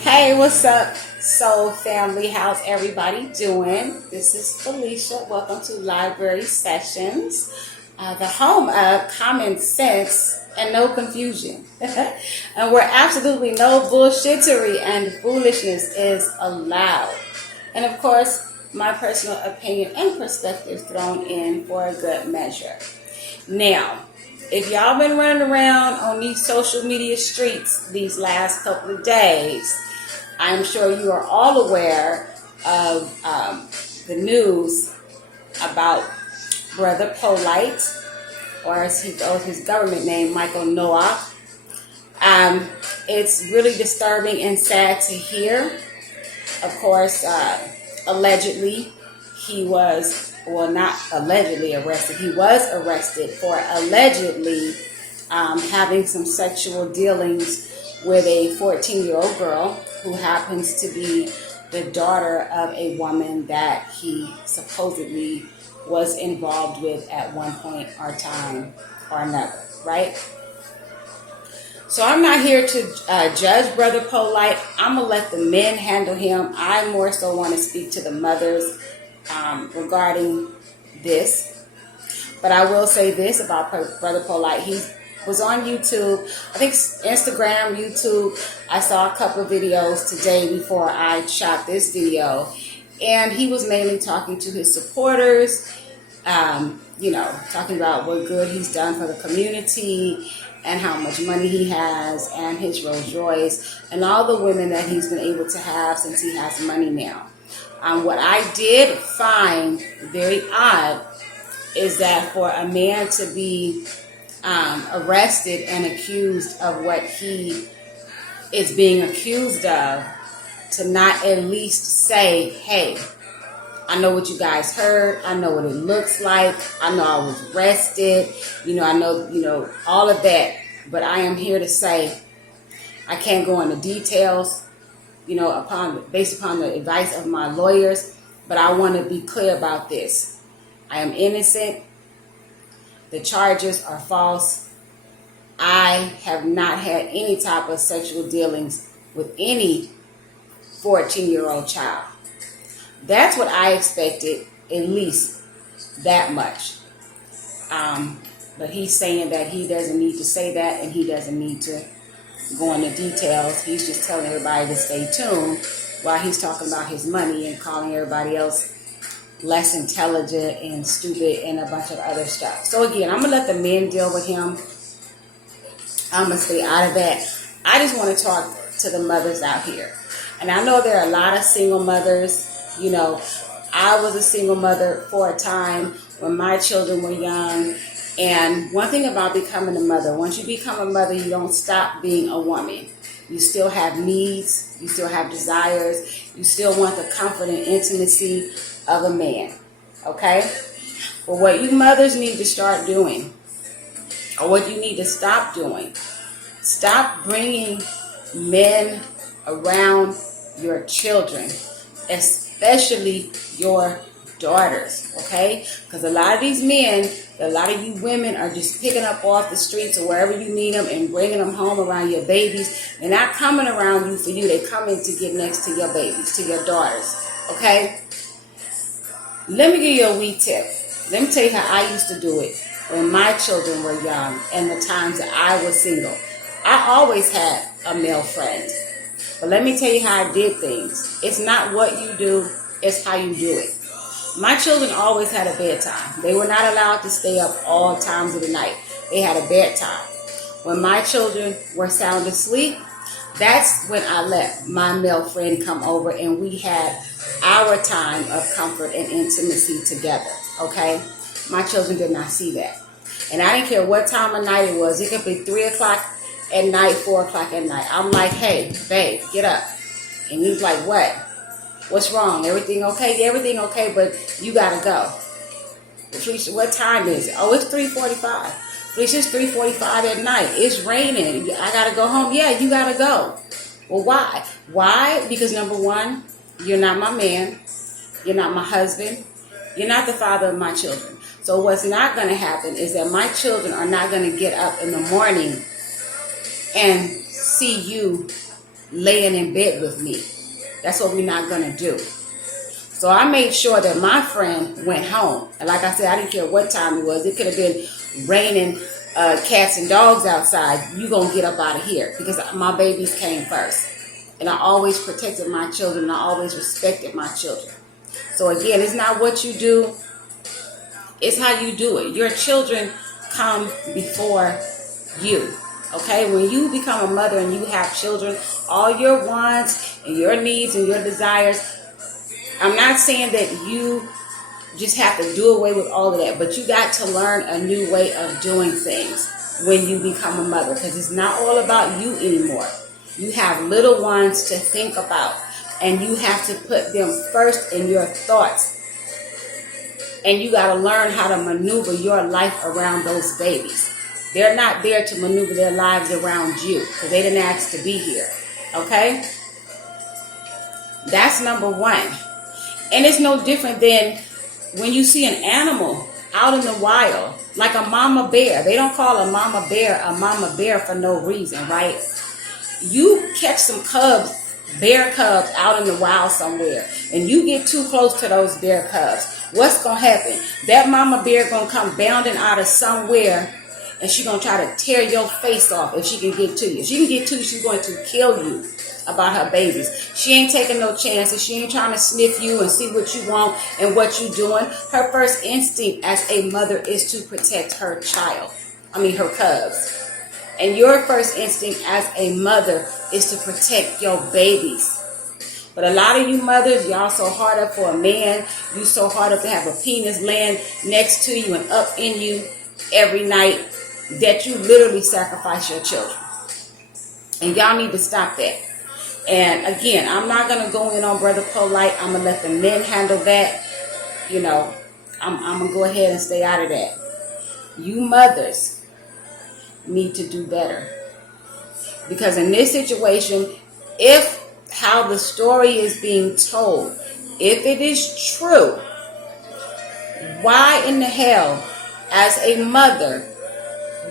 Hey, what's up, Soul Family? How's everybody doing? This is Felicia. Welcome to Library Sessions, the home of common sense and no confusion. And where absolutely no bullshittery and foolishness is allowed. And of course, my personal opinion and perspective thrown in for a good measure. Now, if y'all been running around on these social media streets these last couple of days, I'm sure you are all aware of the news about Brother Polight, or as he goes his government name, Michael Noah. It's really disturbing and sad to hear. Of course, allegedly, he was, well, not allegedly arrested. He was arrested for allegedly having some sexual dealings with a 14-year-old girl who happens to be the daughter of a woman that he supposedly was involved with at one point or time or another, right? So I'm not here to judge Brother Polight. I'm going to let the men handle him. I more so want to speak to the mothers regarding this. But I will say this about Brother Polight. He was on YouTube, I think Instagram, YouTube. I saw a couple of videos today before I shot this video. And he was mainly talking to his supporters, talking about what good he's done for the community and how much money he has and his Rolls Royce and all the women that he's been able to have since he has money now. What I did find very odd is that for a man to be arrested and accused of what he is being accused of, to not at least say, hey, I know what you guys heard. I know what it looks like. I know I was arrested. I know, all of that. But I am here to say I can't go into details, based upon the advice of my lawyers. But I want to be clear about this. I am innocent. The charges are false. I have not had any type of sexual dealings with any 14-year-old child. That's what I expected, at least that much. But he's saying that he doesn't need to say that and he doesn't need to go into details. He's just telling everybody to stay tuned while he's talking about his money and calling everybody else less intelligent and stupid and a bunch of other stuff. So again, I'm going to let the men deal with him. I'm going to stay out of that. I just want to talk to the mothers out here. And I know there are a lot of single mothers. I was a single mother for a time when my children were young. And one thing about becoming a mother, once you become a mother, you don't stop being a woman. You still have needs. You still have desires. You still want the comfort and intimacy of a man. Okay? But what you mothers need to start doing, or what you need to stop doing, stop bringing men around your children, especially your daughters, okay? Because a lot of these men, a lot of you women are just picking up off the streets or wherever you need them and bringing them home around your babies. They're not coming around you for you. They're coming to get next to your babies, to your daughters, okay? Let me give you a wee tip. Let me tell you how I used to do it when my children were young and the times that I was single. I always had a male friend. But let me tell you how I did things. It's not what you do, it's how you do it. My children always had a bedtime. They were not allowed to stay up all times of the night. They had a bedtime. When my children were sound asleep, that's when I let my male friend come over and we had our time of comfort and intimacy together, okay? My children did not see that. And I didn't care what time of night it was. It could be 3 o'clock at night, 4 o'clock at night. I'm like, hey, babe, get up. And he's like, what? What's wrong? Everything okay? Yeah, everything okay, but you gotta go. Felicia, what time is it? Oh, it's 3:45. Felicia, it's 3:45 at night. It's raining. I gotta go home. Yeah, you gotta go. Well, why? Why? Because number one, you're not my man. You're not my husband. You're not the father of my children. So what's not going to happen is that my children are not going to get up in the morning and see you laying in bed with me. That's what we're not going to do. So I made sure that my friend went home. And like I said, I didn't care what time it was. It could have been raining cats and dogs outside. You going to get up out of here, because my babies came first. And I always protected my children. And I always respected my children. So again, it's not what you do. It's how you do it. Your children come before you. Okay? When you become a mother and you have children, all your wants and your needs and your desires, I'm not saying that you just have to do away with all of that, but you got to learn a new way of doing things when you become a mother, because it's not all about you anymore. You have little ones to think about, and you have to put them first in your thoughts. And you got to learn how to maneuver your life around those babies. They're not there to maneuver their lives around you, because they didn't ask to be here. Okay? That's number one. And it's no different than when you see an animal out in the wild, like a mama bear. They don't call a mama bear for no reason, right? You catch some bear cubs out in the wild somewhere, and you get too close to those bear cubs. What's going to happen? That mama bear going to come bounding out of somewhere, and she's going to try to tear your face off if she can get to you. If she can get to you, she's going to kill you about her babies. She ain't taking no chances. She ain't trying to sniff you and see what you want and what you doing. Her first instinct as a mother is to protect her her cubs. And your first instinct as a mother is to protect your babies. But a lot of you mothers, y'all so hard up for a man. You so hard up to have a penis laying next to you and up in you every night that you literally sacrifice your children. And y'all need to stop that. And again, I'm not going to go in on Brother Polight. I'm going to let the men handle that. You know, I'm going to go ahead and stay out of that. You mothers need to do better. Because in this situation, if how the story is being told, if it is true, why in the hell, as a mother,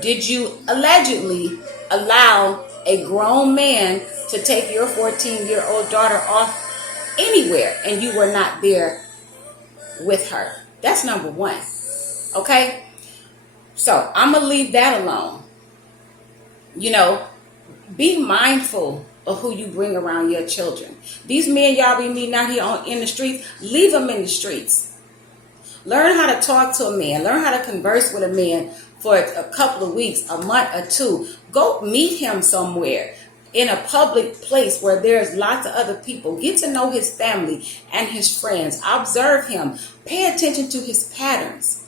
did you allegedly allow a grown man to take your 14-year-old daughter off anywhere and you were not there with her? That's number one. Okay? So I'm going to leave that alone. You know, be mindful of who you bring around your children. These men y'all be meeting out here in the streets, leave them in the streets. Learn how to talk to a man. Learn how to converse with a man for a couple of weeks, a month or two. Go meet him somewhere in a public place where there's lots of other people. Get to know his family and his friends. Observe him. Pay attention to his patterns.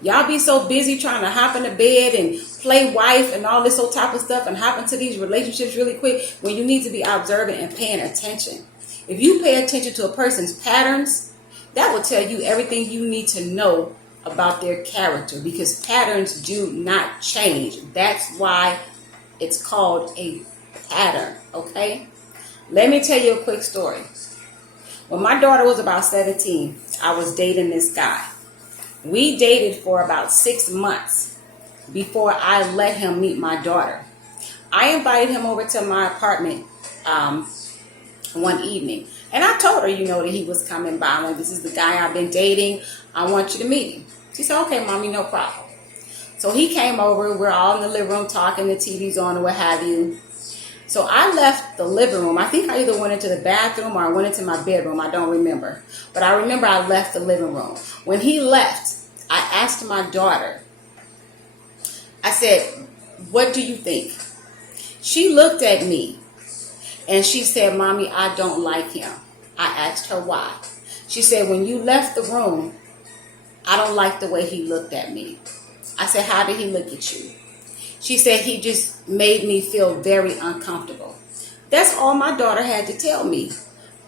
Y'all be so busy trying to hop in the bed and play wife and all this old type of stuff and hop into these relationships really quick when you need to be observant and paying attention. If you pay attention to a person's patterns, that will tell you everything you need to know about their character, because patterns do not change. That's why it's called a pattern, okay? Let me tell you a quick story. When my daughter was about 17, I was dating this guy. We dated for about 6 months before I let him meet my daughter. I invited him over to my apartment one evening. And I told her, that he was coming by. Like, this is the guy I've been dating. I want you to meet him. She said, okay, mommy, no problem. So he came over. We're all in the living room talking. The TV's on or what have you. So I left the living room. I think I either went into the bathroom or I went into my bedroom. I don't remember. But I remember I left the living room. When he left, I asked my daughter, I said, what do you think? She looked at me and she said, Mommy, I don't like him. I asked her why. She said, when you left the room, I don't like the way he looked at me. I said, how did he look at you? She said, he just made me feel very uncomfortable. That's all my daughter had to tell me.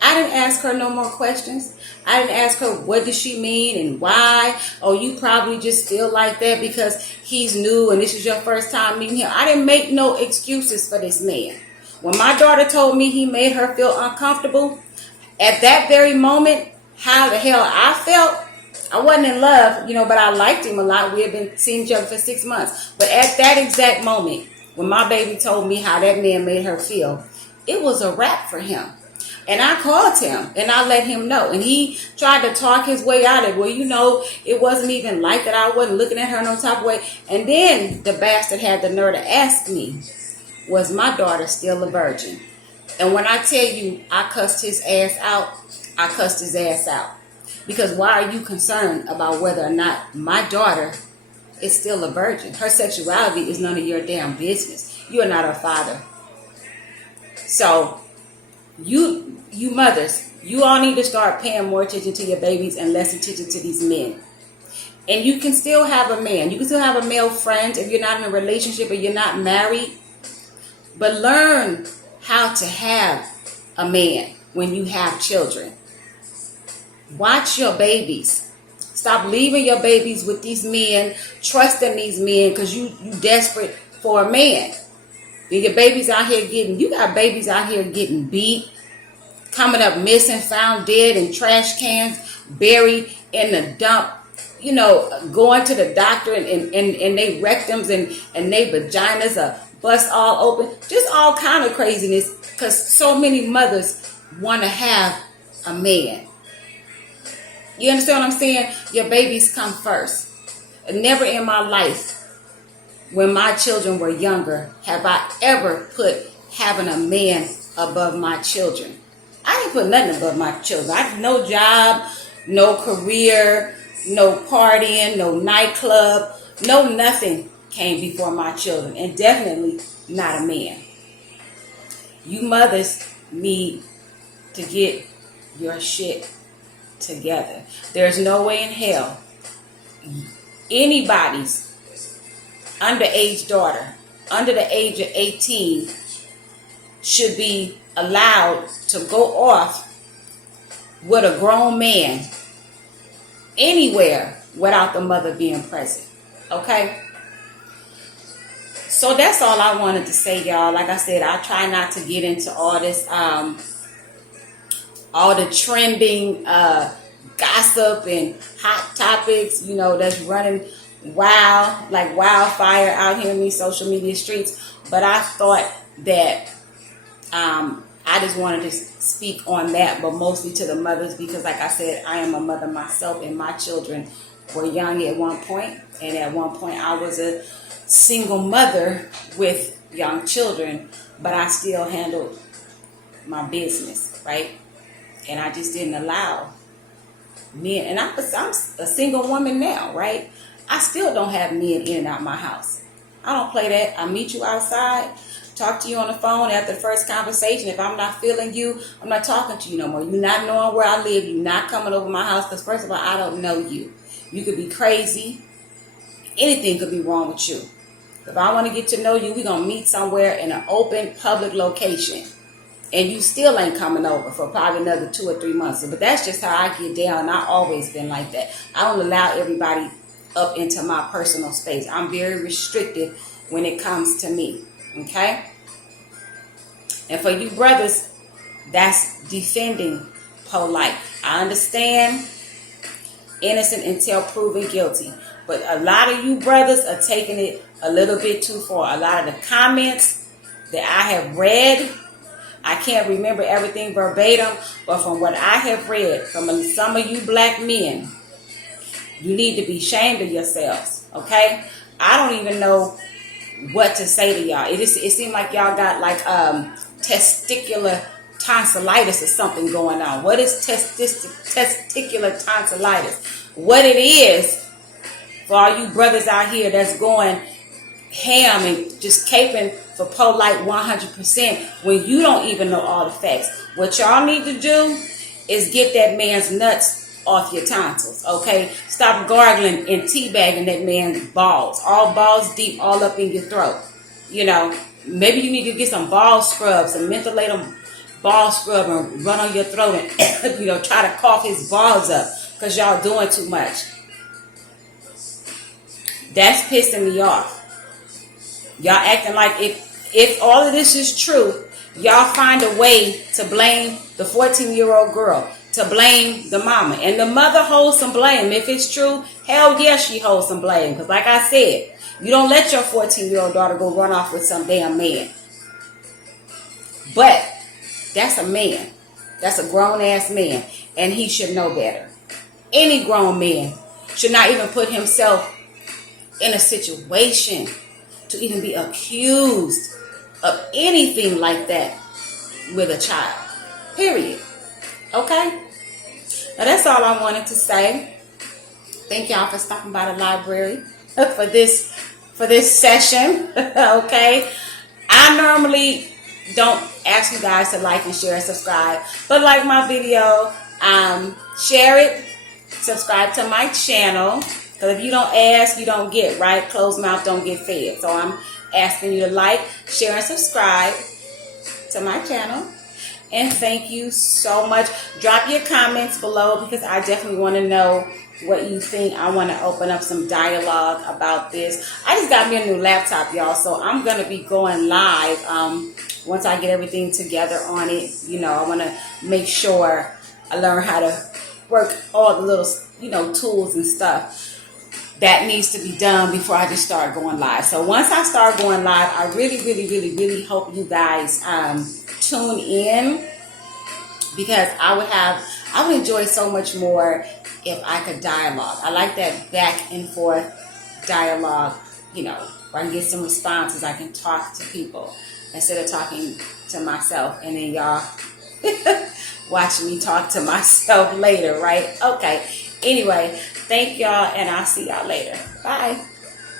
I didn't ask her no more questions. I didn't ask her what did she mean and why. Oh, you probably just feel like that because he's new and this is your first time meeting him. I didn't make no excuses for this man. When my daughter told me he made her feel uncomfortable, at that very moment, how the hell I felt, I wasn't in love, but I liked him a lot. We had been seeing each other for 6 months. But at that exact moment, when my baby told me how that man made her feel, it was a wrap for him. And I called him and I let him know. And he tried to talk his way out of it. Well, you know, it wasn't even like that. I wasn't looking at her no type of way. And then the bastard had the nerve to ask me, was my daughter still a virgin? And when I tell you I cussed his ass out, I cussed his ass out. Because why are you concerned about whether or not my daughter is still a virgin? Her sexuality is none of your damn business. You are not her father. So you mothers, you all need to start paying more attention to your babies and less attention to these men. And you can still have a man. You can still have a male friend if you're not in a relationship or you're not married. But learn how to have a man when you have children. Watch your babies. Stop leaving your babies with these men, trusting these men because you desperate for a man. And your babies out here you got babies out here getting beat, coming up missing, found dead in trash cans, buried in the dump, you know, going to the doctor and they rectums and they vaginas are bust all open. Just all kind of craziness because so many mothers want to have a man. You understand what I'm saying? Your babies come first. Never in my life, when my children were younger, have I ever put having a man above my children. I didn't put nothing above my children. I had no job, no career, no partying, no nightclub, no nothing came before my children. And definitely not a man. You mothers need to get your shit together. There's no way in hell anybody's underage daughter under the age of 18 should be allowed to go off with a grown man anywhere without the mother being present. Okay? So that's all I wanted to say, y'all. Like I said, I try not to get into all this all the trending gossip and hot topics, you know, that's running wild, like wildfire out here in these social media streets. But I thought that I just wanted to speak on that, but mostly to the mothers, because like I said, I am a mother myself, and my children were young at one point, and at one point I was a single mother with young children, but I still handled my business, right? And I just didn't allow men, and I'm a single woman now, right? I still don't have men in and out my house. I don't play that. I meet you outside, talk to you on the phone after the first conversation. If I'm not feeling you, I'm not talking to you no more. You're not knowing where I live. You're not coming over my house because, first of all, I don't know you. You could be crazy. Anything could be wrong with you. If I want to get to know you, we're going to meet somewhere in an open public location. And you still ain't coming over for probably another 2 or 3 months. But that's just how I get down. And I've always been like that. I don't allow everybody up into my personal space. I'm very restricted when it comes to me. Okay? And for you brothers, that's defending Polight. I understand innocent until proven guilty. But a lot of you brothers are taking it a little bit too far. A lot of the comments that I have read, I can't remember everything verbatim, but from what I have read from some of you black men, you need to be ashamed of yourselves, okay? I don't even know what to say to y'all. It seemed like y'all got like testicular tonsillitis or something going on. What is testicular tonsillitis? What it is, for all you brothers out here that's going ham and just caping for Polight 100% when you don't even know all the facts. What y'all need to do is get that man's nuts off your tonsils, okay? Stop gargling and teabagging that man's balls. All balls deep, all up in your throat. You know, maybe you need to get some ball scrubs, some mentholated ball scrub, and run on your throat and, you know, try to cough his balls up because y'all doing too much. That's pissing me off. Y'all acting like if all of this is true, y'all find a way to blame the 14-year-old girl, to blame the mama. And the mother holds some blame. If it's true, hell yeah, she holds some blame. Because like I said, you don't let your 14-year-old daughter go run off with some damn man. But that's a man. That's a grown-ass man. And he should know better. Any grown man should not even put himself in a situation to even be accused of anything like that with a child. Period. Okay? Now that's all I wanted to say. Thank y'all for stopping by the library for this session. Okay? I normally don't ask you guys to like and share and subscribe, but like my video, share it, subscribe to my channel, because if you don't ask, you don't get, right? Closed mouth don't get fed. So I'm asking you to like, share, and subscribe to my channel. And thank you so much. Drop your comments below, because I definitely want to know what you think. I want to open up some dialogue about this. I just got me a new laptop, y'all, so I'm going to be going live once I get everything together on it. You know, I want to make sure I learn how to work all the little, you know, tools and stuff that needs to be done before I just start going live. So once I start going live, I really hope you guys tune in, because I would enjoy so much more if I could dialogue. I like that back and forth dialogue, you know, where I can get some responses. I can talk to people instead of talking to myself, and then y'all watching me talk to myself later, right? Okay. Anyway, thank y'all, and I'll see y'all later. Bye.